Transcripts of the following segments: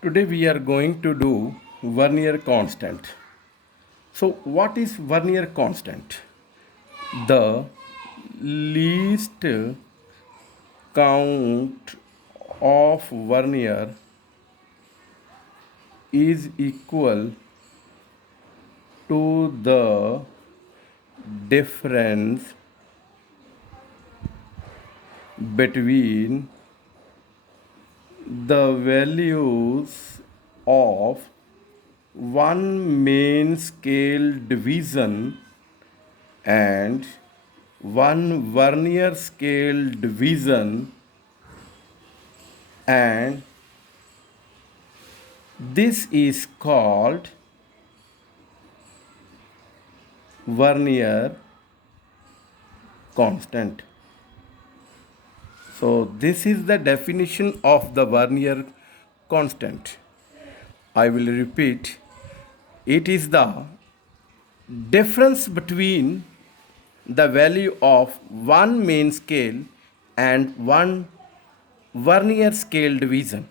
Today we are going to do Vernier constant. So what is Vernier constant? The least count of Vernier is equal to the difference between the values of one main scale division and one vernier scale division, and this is called Vernier constant. So this is the definition of the Vernier constant. I will repeat. It is the difference between the value of one main scale and one Vernier scale division,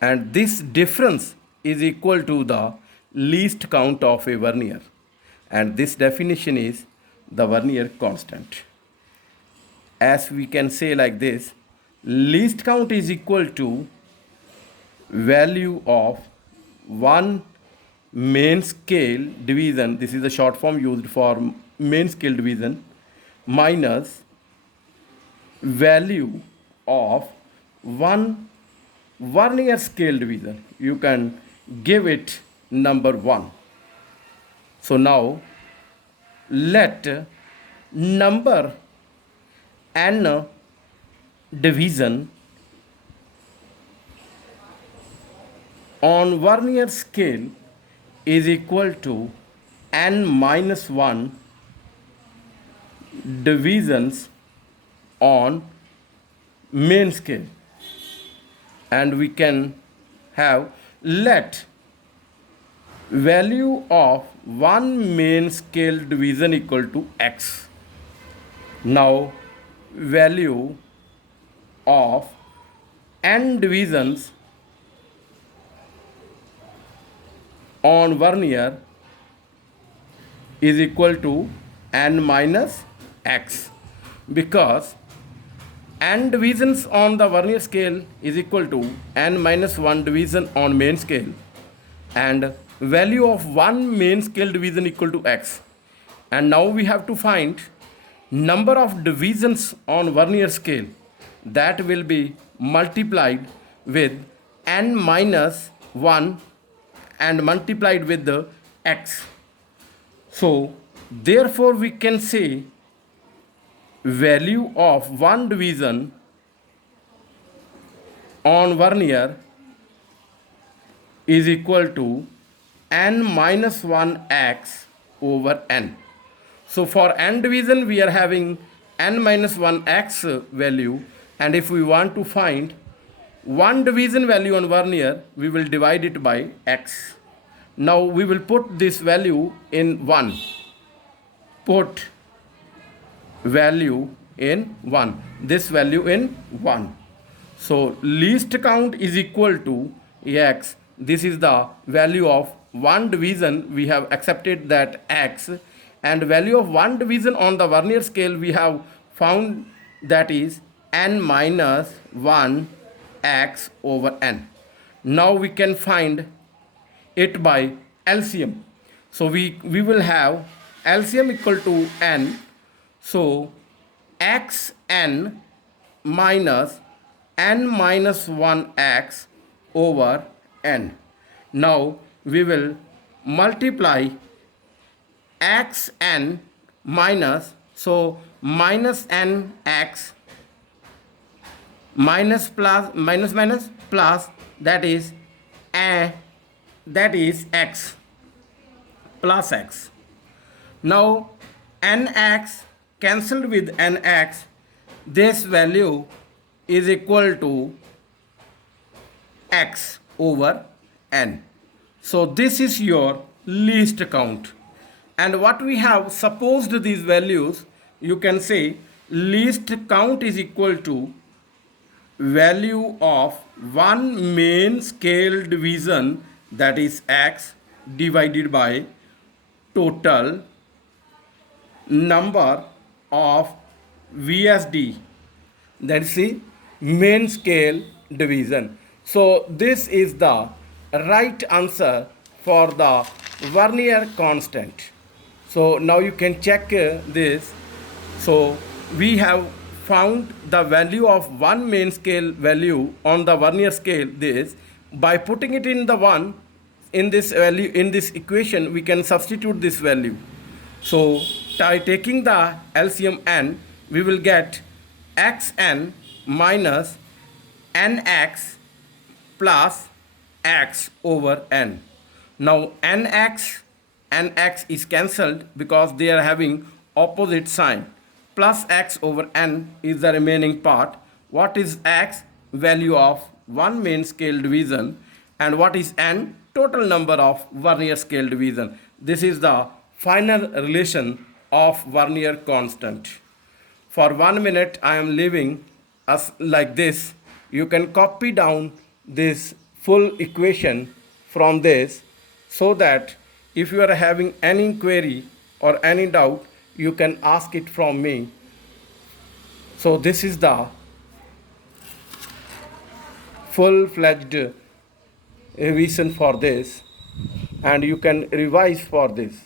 and this difference is equal to the least count of a Vernier, and this definition is the Vernier constant. As we can say like this, least count is equal to value of one main scale division, this is the short form used for main scale division, minus value of one Vernier scale division. You can give it number 1. So now let number n division on Vernier scale is equal to n minus 1 divisions on main scale, and we can have let value of one main scale division equal to x. Now value of n divisions on Vernier is equal to n minus x, because n divisions on the Vernier scale is equal to n minus 1 division on main scale, and value of one main scale division equal to x. And now we have to find number of divisions on Vernier scale that will be multiplied with n minus 1 and multiplied with the x. So therefore we can say value of one division on Vernier is equal to n minus 1x over n. So for n division we are having n minus 1x value, and if we want to find one division value on Vernier, we will divide it by x. Now we will put this value in 1. Put value in 1. This value in 1. So least count is equal to x. This is the value of one division. We have accepted that x, and value of one division on the Vernier scale we have found that is n minus 1 x over n. Now we can find it by LCM. So we will have LCM equal to n. So xn minus n minus 1x over n. Now we will multiply xn minus, so minus nx minus plus minus plus, that is x plus x. Now nx cancelled with nx, this value is equal to x over n. So this is your least count. And what we have supposed these values, you can say least count is equal to value of one main scale division, that is x, divided by total number of VSD, that's the main scale division. So this is the right answer for the Vernier constant. So now you can check this. So we have found the value of one main scale value on the Vernier scale, this. By putting it in the one, in this value, in this equation, we can substitute this value. So by taking the LCM n, we will get xn minus nx plus x over n. Now nx is cancelled because they are having opposite sign. Plus x over n is the remaining part. What is x? Value of one main scale division. And what is n? Total number of Vernier scale division. This is the final relation of Vernier constant. For 1 minute I am leaving us like this. You can copy down this full equation from this, so that if you are having any query or any doubt, you can ask it from me. So this is the full-fledged revision for this, and you can revise for this.